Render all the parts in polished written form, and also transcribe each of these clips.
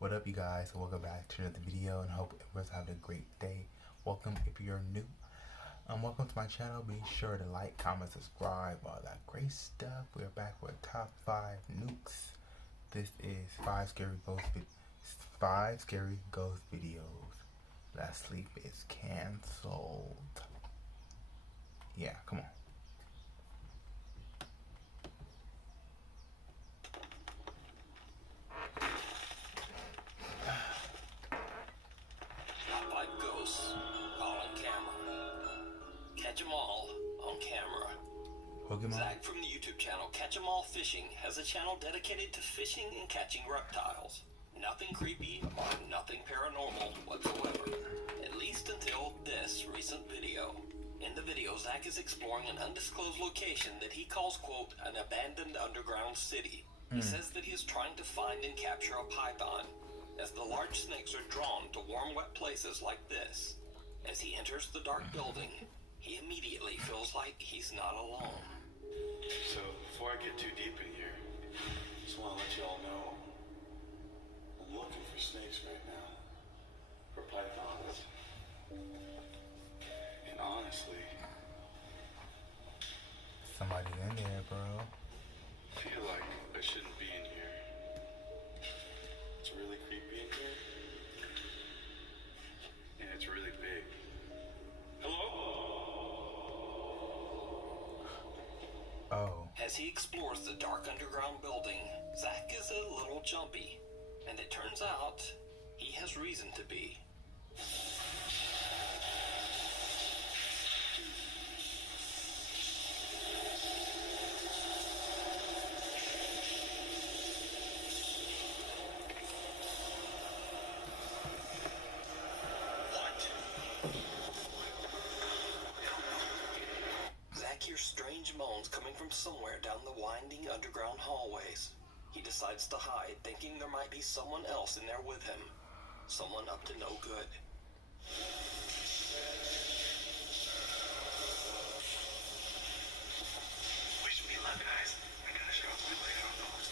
What up, you guys? Welcome back to another video, and hope everyone's having a great day. Welcome if you're new. Welcome to my channel. Be sure to like, comment, subscribe, all that great stuff. We're back with top 5 nukes. This is 5 scary ghost videos. That sleep is canceled. Yeah, come on. Catch 'em all on camera. Zach from the YouTube channel Catch 'em All Fishing has a channel dedicated to fishing and catching reptiles. Nothing creepy or nothing paranormal whatsoever. At least until this recent video. In the video, Zach is exploring an undisclosed location that he calls, quote, an abandoned underground city. He says that he is trying to find and capture a python, as the large snakes are drawn to warm, wet places like this. As he enters the dark building, he immediately feels like he's not alone. So, before I get too deep in here, just want to let you all know I'm looking for snakes right now. For pythons. And honestly, Somebody's in there, bro. I feel like I shouldn't be in here. It's really creepy in here. And it's really big. Hello? Oh. As he explores the dark underground building, Zach is a little jumpy, and it turns out he has reason to be. Zach hears strange moans coming from somewhere down the winding underground hallways. He decides to hide, thinking there might be someone else in there with him. Someone up to no good. Wish me luck, guys. I gotta show up later on those.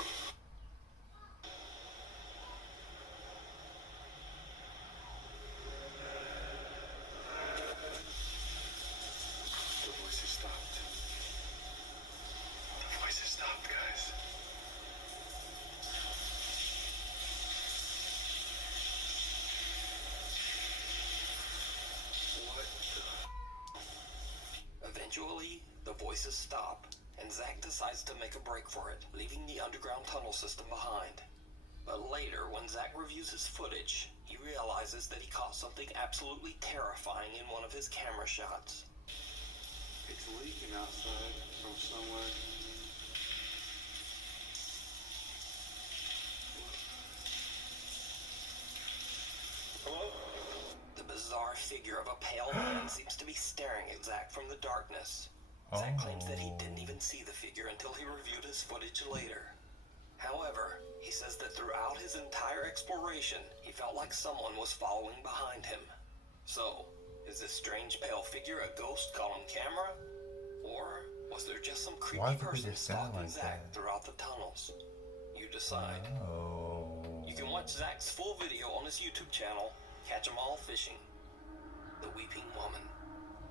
The voices stopped. The voices stopped, guys. Eventually, the voices stop, and Zach decides to make a break for it, leaving the underground tunnel system behind. But later, when Zach reviews his footage, he realizes that he caught something absolutely terrifying in one of his camera shots. It's leaking outside from somewhere. Hello? The bizarre figure of a pale man seems to be staring at Zach from the darkness. Zach claims that he didn't even see the figure until he reviewed his footage later. However, he says that throughout his entire exploration, he felt like someone was following behind him. So, is this strange pale figure a ghost caught on camera? Or was there just some creepy person stalking Zach throughout the tunnels? You decide. You can watch Zach's full video on his YouTube channel, Catch 'em All Fishing. The Weeping Woman.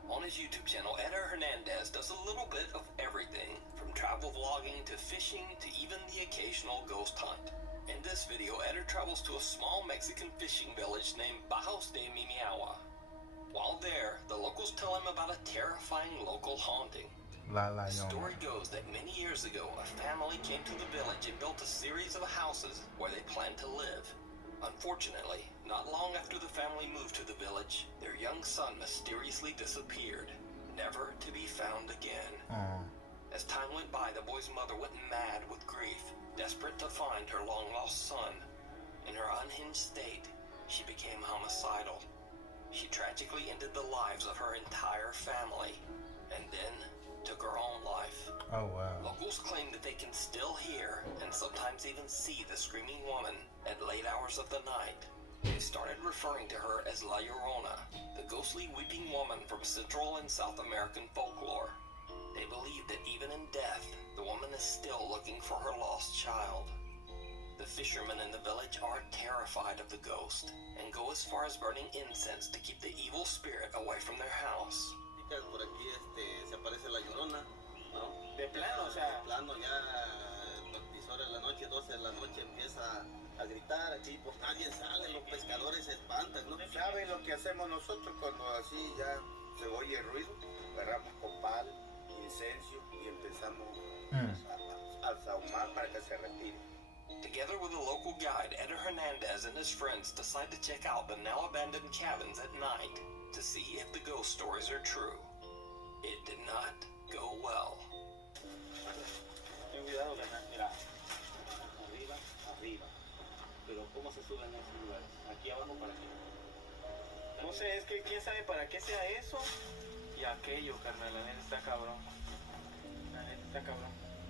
On his YouTube channel, Eder Hernandez does a little bit of everything, from travel vlogging to fishing to even the occasional ghost hunt. In this video, Eder travels to a small Mexican fishing village named Bajos de Mimiagua. While there, the locals tell him about a terrifying local haunting. The story goes that many years ago, a family came to the village and built a series of houses where they planned to live. Unfortunately, not long after the family moved to the village, their young son mysteriously disappeared, never to be found again. As time went by, the boy's mother went mad with grief, desperate to find her long-lost son. In her unhinged state, she became homicidal. She tragically ended the lives of her entire family, and then took her own life. Oh, wow. Locals claim that they can still hear and sometimes even see the screaming woman at late hours of the night. They started referring to her as LlARONA, the ghostly weeping woman from Central and South American folklore. They believe that even in death, the woman is still looking for her lost child. The fishermen in the village are terrified of the ghost and go as far as burning incense to keep the evil spirit away from their house. Por aquí se aparece la Llorona, ¿no? De plano, o sea. De plano ya horas de la noche, 12 de la noche empieza a gritar aquí, pues nadie sale, los pescadores se espantan, ¿no? ¿Saben lo que hacemos nosotros cuando así ya se oye el ruido? Agarramos copal, incenso y empezamos a sahumar para que se retire. Together with a local guide, Eder Hernandez and his friends decide to check out the now abandoned cabins at night to see if the ghost stories are true. It did not go well. Ten cuidado, carnal, mira. Arriba. Pero ¿cómo se suben a esos lugares? Aquí abajo para qué. No sé, es que quién sabe para qué sea eso. Y aquello, carnal, la neta está cabrón.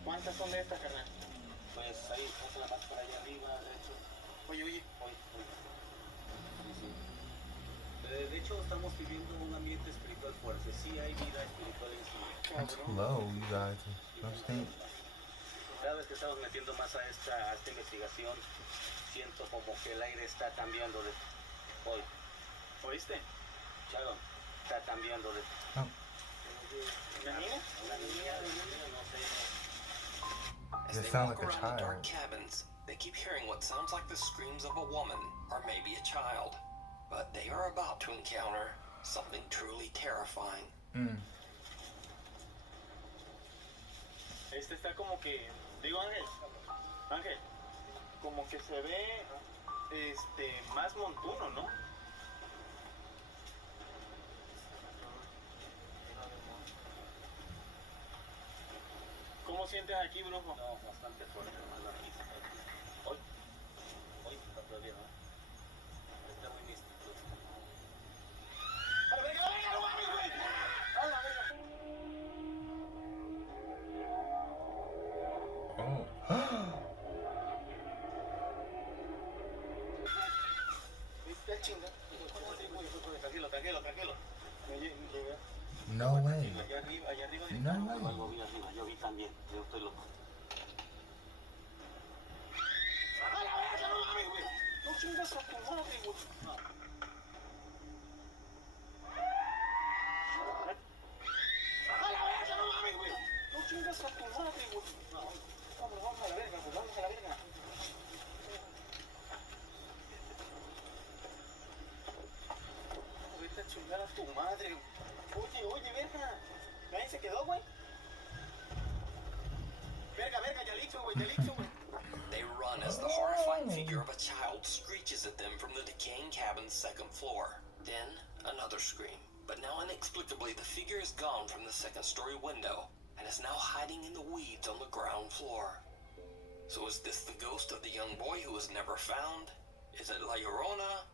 ¿Cuántas son de estas, carnal? Pues hay otra más para allá arriba, de hecho. Oye. Sí. De hecho, estamos viviendo un ambiente espiritual fuerte. Sí hay vida espiritual en este mundo. That's low, you guys. Don't think. Cada vez que estamos metiendo más a esta investigación, siento como que el aire está cambiando de hoy. ¿Oíste? Charon, está cambiando de... Oh. ¿Una niña? No sé. As It they sounds walk like a around the dark child. cabins, they keep hearing what sounds like the screams of a woman or maybe a child. But they are about to encounter something truly terrifying. Este está como que... Digo, Ángel, como que se ve más montuno, ¿no? ¿Cómo sientes aquí, brujo? No, bastante fuerte, hermano. Hoy está todavía, ¿no? Está muy místico. ¡A la verga, no mames, güey! ¡A la verga! Está chinga. Tranquilo. No way. Allá arriba. No Algo way. vi arriba, yo vi también. Yo estoy loco. ¡A la verga, no mames, güey! No chingas a tu madre, güey. No. ¡A la verga, no mames, güey! No chingas a tu madre, güey. No. Vamos a la verga, pues vamos a la verga. Vete a chingar a tu madre. Oye, verga. Nadie se quedó, güey. Verga, Yalixo, güey. They run as the horrifying figure of a child screeches at them from the decaying cabin's second floor. Then, another scream. But now inexplicably, the figure is gone from the second-story window and is now hiding in the weeds on the ground floor. So is this the ghost of the young boy who was never found? Is it LlARONA?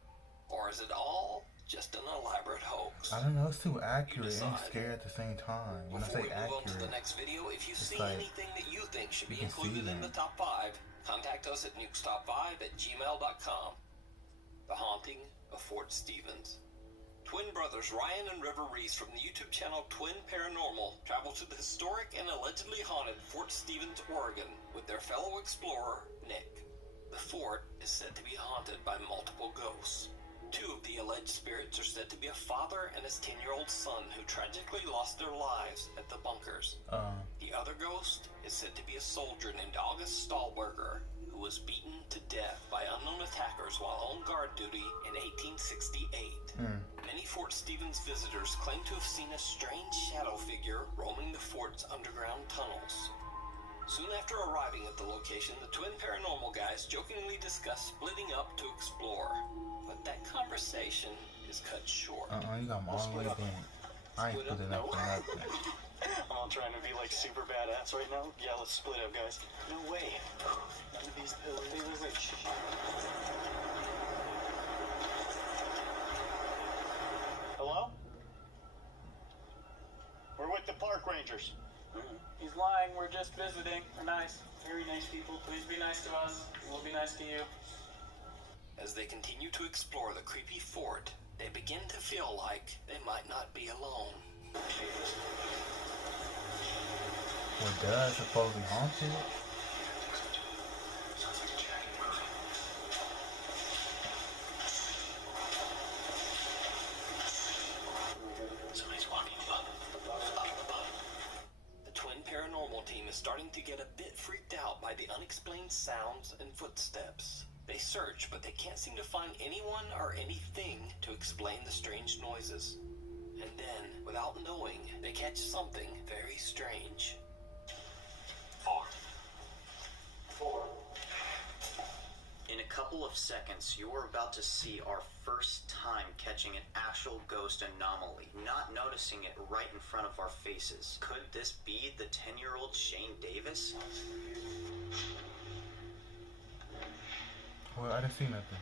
Or is it all just an elaborate hoax? I don't know, it's too accurate and scary at the same time. When I Before say we move on to the accurate, next video, if you see like, anything that you think should be you can see included in them. the top 5, contact us at nukestop5@gmail.com. The Haunting of Fort Stevens. Twin brothers Ryan and River Reese from the YouTube channel Twin Paranormal travel to the historic and allegedly haunted Fort Stevens, Oregon with their fellow explorer, Nick. The fort is said to be haunted by multiple ghosts. 2 of the alleged spirits are said to be a father and his 10-year-old son who tragically lost their lives at the bunkers. The other ghost is said to be a soldier named August Stahlberger who was beaten to death by unknown attackers while on guard duty in 1868. Many Fort Stevens visitors claim to have seen a strange shadow figure roaming the fort's underground tunnels. Soon after arriving at the location, the Twin Paranormal guys jokingly discuss splitting up to explore. But that conversation is cut short. you got my all the way down. I ain't splitting up for nothing. I'm all trying to be like super badass right now. Yeah, let's split up, guys. No way. None of these pillars. Hello? We're with the park rangers. He's lying. We're just visiting. We're nice. Very nice people. Please be nice to us. We'll be nice to you. As they continue to explore the creepy fort, they begin to feel like they might not be alone. Well, duh, it's supposed to be haunted. to get a bit freaked out by the unexplained sounds and footsteps. They search, but they can't seem to find anyone or anything to explain the strange noises. And then, without knowing, they catch something very strange. 4. In a couple of seconds, you are about to see our first time catching an actual ghost anomaly, not noticing it right in front of our faces. Could this be the 10-year-old Shane Davis? Well, I didn't see nothing.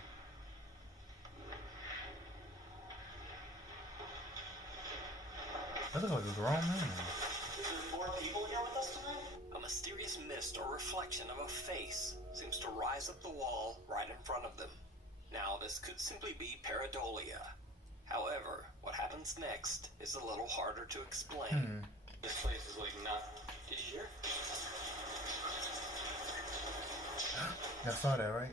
That looks like a grown man. Is there more people here with us tonight? A mysterious mist or reflection of a face seems to rise up the wall right in front of them. Now, this could simply be pareidolia. However, what happens next is a little harder to explain. This place is like not... Did you hear? Y'all saw that, right?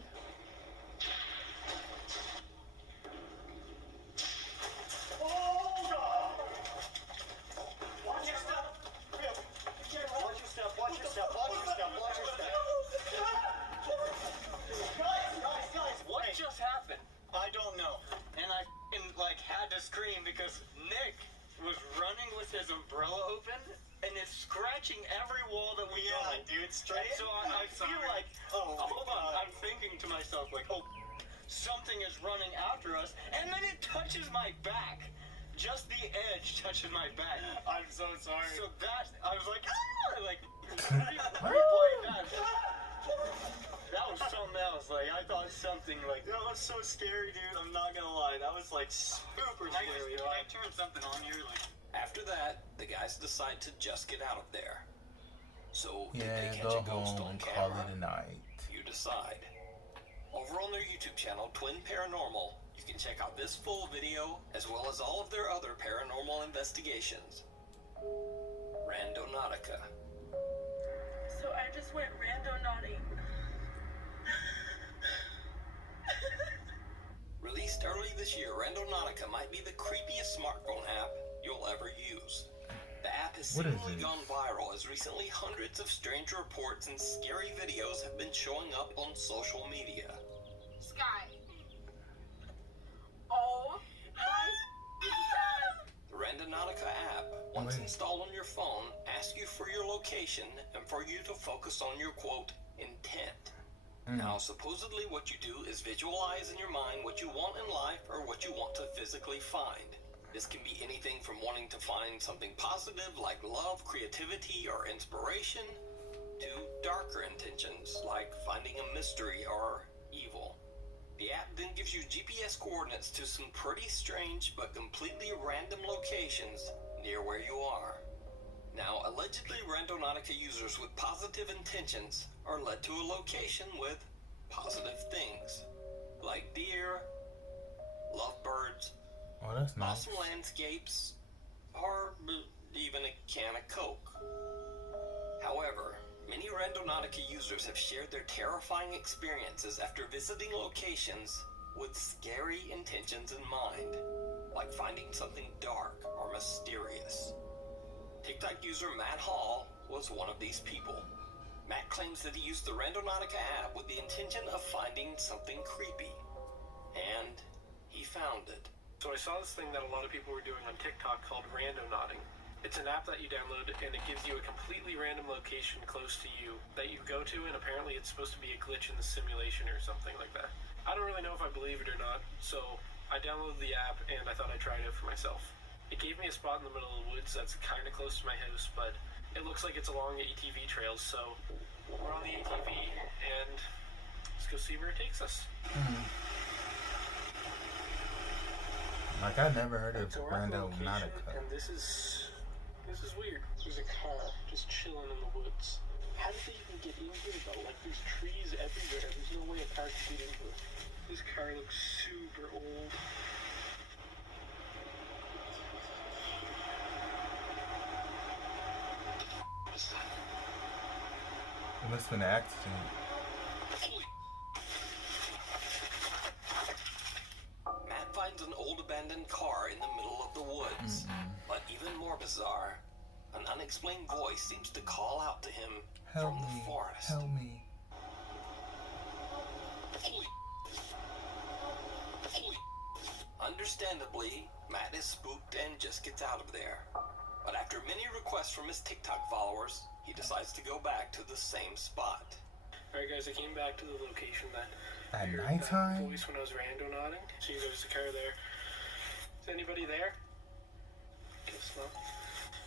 Scream because Nick was running with his umbrella open and it's scratching every wall that we on. Dude, straight. So I feel like, hold on, I'm thinking to myself like, oh, something is running after us, and then it touches my back. Just the edge touches my back. I'm so sorry. So that, I was like, replay that. That was something else. Like, I thought something like, That was so scary, dude. I'm not gonna lie. That was like super scary. can I turn something on here? Like, After that, the guys decide to just get out of there. So, did Yeah, they go catch a ghost home on and call camera? it a night. You decide. Over on their YouTube channel, Twin Paranormal, you can check out this full video, as well as all of their other paranormal investigations. Randonautica. So I just went randonauting. Released early this year, Randonautica might be the creepiest smartphone app you'll ever use. The app has What is seemingly this? gone viral as recently hundreds of strange reports and scary videos have been showing up on social media. Sky. Oh my God. The Randonautica app, once Wait. installed on your phone, asks you for your location and for you to focus on your, quote, intent. Now, supposedly what you do is visualize in your mind what you want in life or what you want to physically find. This can be anything from wanting to find something positive like love, creativity, or inspiration, to darker intentions like finding a mystery or evil. The app then gives you GPS coordinates to some pretty strange but completely random locations near where you are. Now, allegedly Randonautica users with positive intentions are led to a location with positive things, like deer, lovebirds, Oh, that's nice. awesome landscapes, or even a can of Coke. However, many Randonautica users have shared their terrifying experiences after visiting locations with scary intentions in mind, like finding something dark or mysterious. TikTok user Matt Hall was one of these people. Matt claims that he used the Randonautica app with the intention of finding something creepy. And he found it. So I saw this thing that a lot of people were doing on TikTok called randonauting. It's an app that you download and it gives you a completely random location close to you that you go to, and apparently it's supposed to be a glitch in the simulation or something like that. I don't really know if I believe it or not, so I downloaded the app and I thought I'd try it out for myself. It gave me a spot in the middle of the woods that's kind of close to my house, but it looks like it's along ATV trails, so we're on the ATV and let's go see where it takes us. Like, I never heard of So we're at the location, Randonautica. and this is weird. There's a car just chilling in the woods. How did they even get in here though? Like, there's trees everywhere. There's no way a car could get in here. This car looks super old. It must have been an accident. Matt finds an old abandoned car in the middle of the woods. But even more bizarre, an unexplained voice seems to call out to him Help from me. the forest. Help me. Understandably, Matt is spooked and just gets out of there. But after many requests from his TikTok followers, he decides to go back to the same spot. Alright guys, I came back to the location that I At heard nighttime? that voice when I was randonauting. See, there's a car there. Is anybody there? Guess not.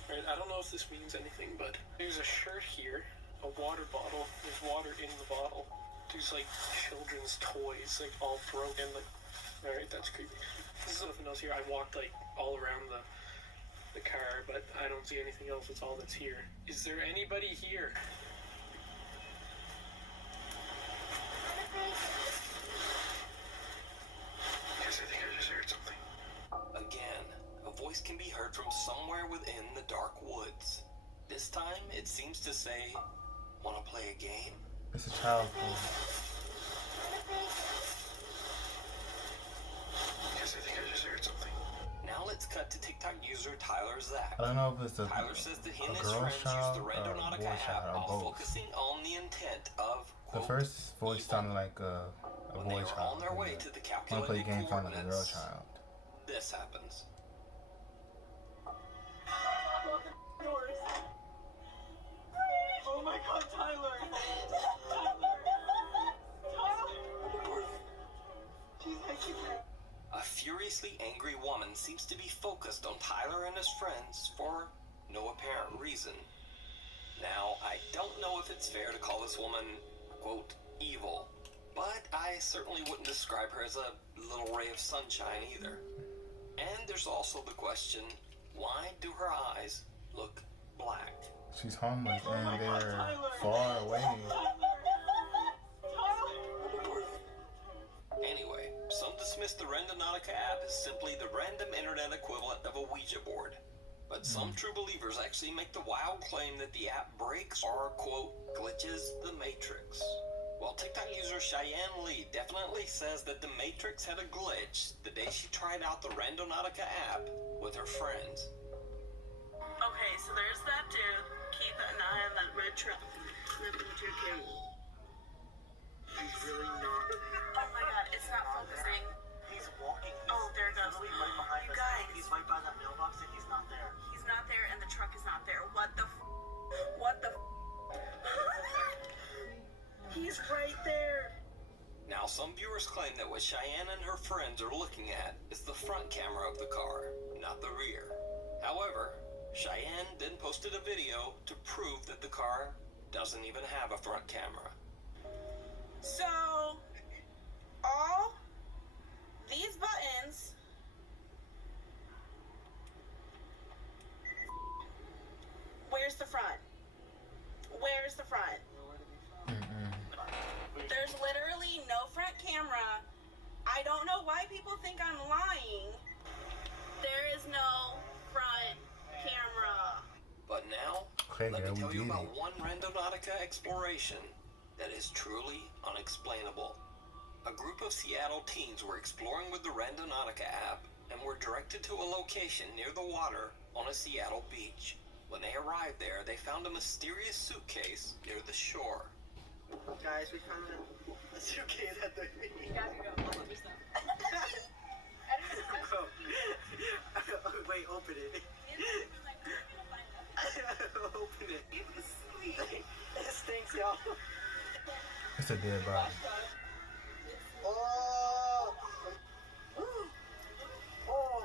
Alright, I don't know if this means anything, but there's a shirt here, a water bottle. There's water in the bottle. There's like children's toys, like all broken. Like, alright, that's creepy. There's nothing else here. I walked like all around the car, but I don't see anything else. That's all that's here. Is there anybody here? Yes, I think I just heard something. Again, a voice can be heard from somewhere within the dark woods. This time, it seems to say, "Wanna play a game?" It's a child's voice. Yes, I think I just heard something. Now let's cut to TikTok user Tyler Zach. I don't know if it's a Tyler says that he and his girl friends use child the or a Randonautica boy app child or while both. focusing on the intent of, The quote, first voice evil. sounded like a When boy they were child. on their way to the When I play calculated games sounded like a girl coordinates, child. this happens. Oh my god, Tyler! A furiously angry woman seems to be focused on Tyler and his friends for no apparent reason. Now, I don't know if it's fair to call this woman, quote, evil, but I certainly wouldn't describe her as a little ray of sunshine either. And there's also the question, why do her eyes look black? She's homeless and they're far away. Anyway, some dismiss the Randonautica app as simply the random internet equivalent of a Ouija board. But some true believers actually make the wild claim that the app breaks or, quote, glitches the Matrix. While TikTok user Cheyenne Lee definitely says that the Matrix had a glitch the day she tried out the Randonautica app with her friends. Okay, so there's that dude. Keep an eye on that red truck. He's really not. Oh my god, it's not focusing. He's walking. Oh, there it goes. Literally right behind You us. guys. He's right by that mailbox and he's not there. He's not there and the truck is not there. What the What the He's right there. Now, some viewers claim that what Cheyenne and her friends are looking at is the front camera of the car, not the rear. However, Cheyenne then posted a video to prove that the car doesn't even have a front camera. So, all these buttons where's the front? Where's the front? There's literally no front camera. I don't know why people think I'm lying. There is no front camera. But now, Okay, let girl, me we tell you did about it. one Randonautica exploration that is truly unexplainable. A group of Seattle teens were exploring with the Randonautica app and were directed to a location near the water on a Seattle beach. When they arrived there, they found a mysterious suitcase near the shore. Guys, we found a suitcase at the beach. You guys can go. I'll put your stuff. Wait, open it. Open it. It stinks, y'all. It's a dead body. Oh! Oh!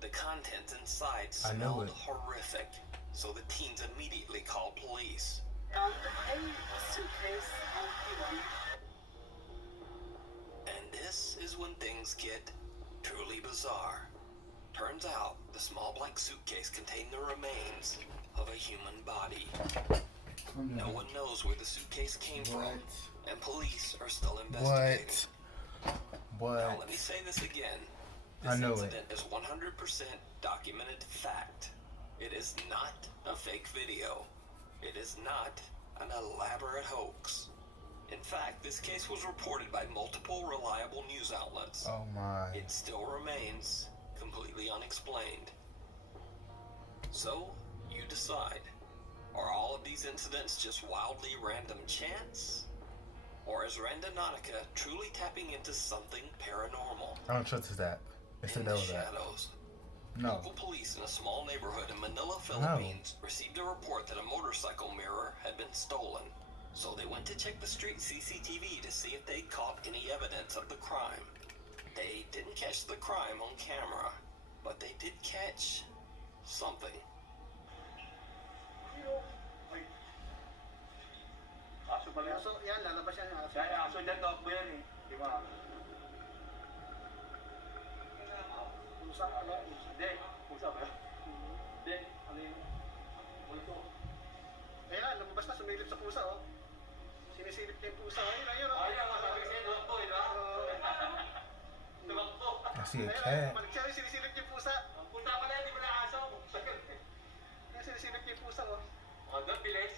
The contents inside I know smelled it. horrific, so the teens immediately called police. Suitcase. And this is when things get truly bizarre. Turns out, the small black suitcase contained the remains of a human body. No one knows where the suitcase came from, and police are still investigating. Now, let me say this again. This I know incident is 100% documented fact. It is not a fake video. It is not an elaborate hoax. In fact, this case was reported by multiple reliable news outlets. Oh my. It still remains completely unexplained. So, You decide. Are all of these incidents just wildly random chance? Or is Randonautica truly tapping into something paranormal? I don't trust this app. It's In a the no that. shadows, No. local police in a small neighborhood in Manila, Philippines, received a report that a motorcycle mirror had been stolen. So they went to check the street CCTV to see if they'd caught any evidence of the crime. They didn't catch the crime on camera, but they did catch something. Aso ba yan? So, yan, lalabas yan. Aso dyan, dog ba yan eh? Di ba? Pusa, ano? Hindi. Pusa ba yan? Hindi. Ano yun? Puso. Ayan, lumabas na, sumilip sa pusa, oh. Sinisilip niya yung pusa. Ayun, ayun, oh. Ayun, sabi ko sa'yo, tumakbo eh, diba? Tumakbo. I see a Ayun, cat. balik siya, sinisilip niya yung pusa. Ang pusa pala, di mo na aso. Ayun, sinisilip niya yung pusa, oh. O, doon, bilis.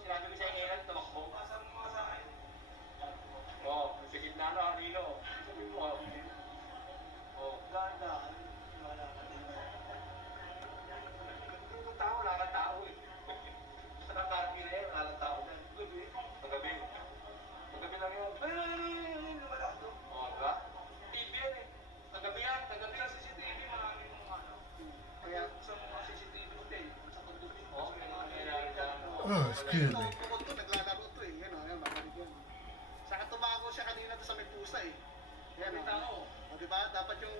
Sinabi ko sa'yo, Eran, tumakbo. O, sa gitna na, Rino. Sabi ko, o, ganda. Yung tao, wala kang tao eh. Sa nakarpi na yan, wala kang tao dyan. Paggabi. Paggabi lang yun. Ay, lumala ito. O, diba? TV yan eh. Paggabi yan, paggabi. Sa CCTV, maraming ano. Kaya sa mga CCTV hotel, sa paggabi. O, may mga nangyayari dyan. Oh, excuse me. Bukod to, naglalaro to eh. Yan, oh, yan, babalik yan. Saka tumago siya kanina to sa may pusa eh. Yan, May oh. tao. O, diba? Dapat yung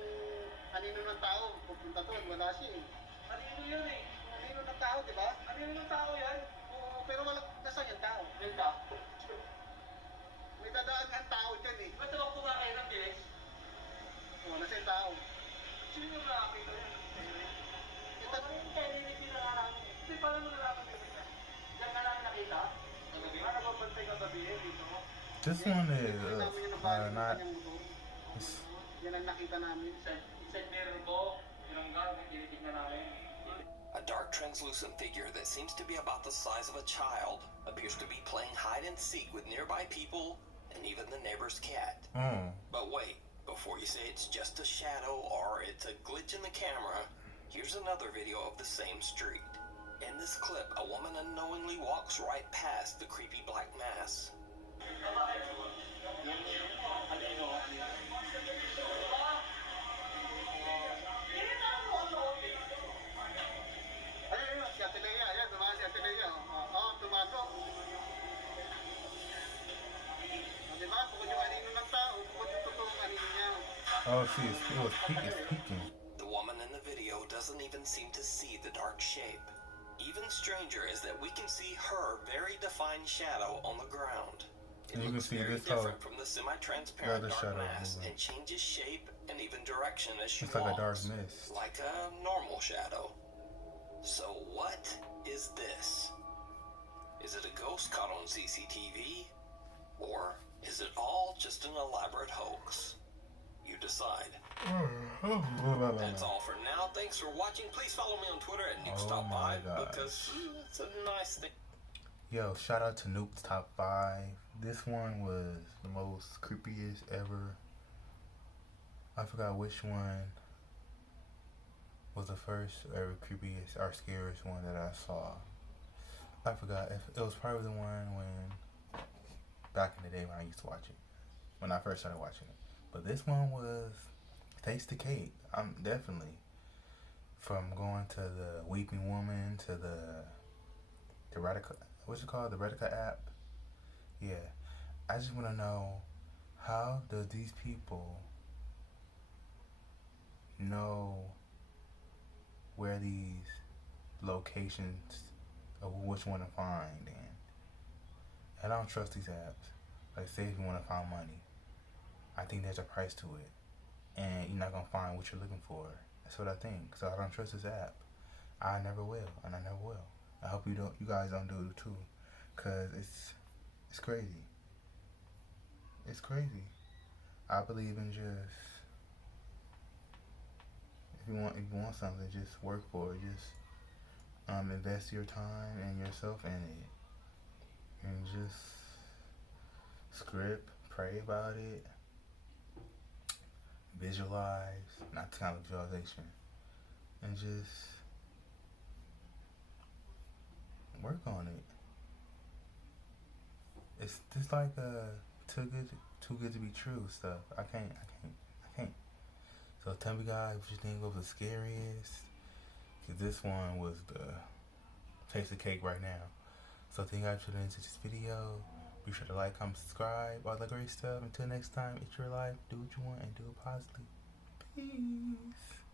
anino ng tao, pupunta doon, wala siya eh. Kanino yan eh? Anino ng tao, diba? Kanino ng tao yan? Oo, pero wala, nasaan yung tao? Yan ka? May dadaan ang tao dyan eh. Ba't tumakbo ka kayo ng bilis? Oo, nasa yung tao. Sino yung nakakita yan? Kita, Yung kanina pinakaramin. Hindi pala mo nalaman yun. Diyan ka lang nakita? Kagabi nga, nababantay ka gabi eh dito. This one is namin yung nabalik ng not. kanyang motor. It's, Yan ang nakita namin. Inside mirror ko, tinanggal, tinitignan namin. A dark translucent figure that seems to be about the size of a child appears to be playing hide and seek with nearby people and even the neighbor's cat. But wait, before you say it's just a shadow or it's a glitch in the camera, here's another video of the same street. In this clip, a woman unknowingly walks right past the creepy black mass. Ayun, si Ate Lea. Ayan, tumago si Ate Lea. Oo, tumago. Diba? Bukod yung anino ng tao, bukod yung totoong anino niya. oh, see, it was peeking. It's peeking. The woman in the video doesn't even seem to see the dark shape. Even stranger is that we can see her very defined shadow on the ground. It And you can looks see very this whole different from the semi-transparent other dark shadow mass moving. and changes shape and even direction as she It's like a dark walks, mist. like a normal shadow. So what is this? Is it a ghost caught on CCTV? Or is it all just an elaborate hoax? You decide. That's all for now. Thanks for watching. Please follow me on Twitter at Oh my NUKE'S because it's a nice thing. Yo, shout out to Nuke's Top 5. This one was the most creepiest ever. I forgot which one was the first or creepiest or scariest one that I saw. I forgot. If it was probably the one when back in the day when I used to watch it. When I first started watching it. But this one was Taste the Cake. I'm definitely from going to the Weeping Woman to the Radical, what's it called? The Radical app. Yeah. I just want to know, how does these people know where these locations of which one to find? And I don't trust these apps. Like, say if you want to find money, I think there's a price to it, and you're not gonna find what you're looking for. That's what I think. So I don't trust this app. I never will, and I never will. I hope you guys don't do it too, cause it's crazy. It's crazy. I believe in just, if you want something, just work for it. Just invest your time and yourself in it, and just script, pray about it, visualize, not kind of visualization, and just work on it. It's just like too good to be true stuff. I can't. So tell me guys what you think was the scariest. Cause this one was the taste of cake right now. So thank you guys for tuning into this video. Be sure to like, comment, subscribe, all that great stuff. Until next time, it's your life. Do what you want and do it positively. Peace.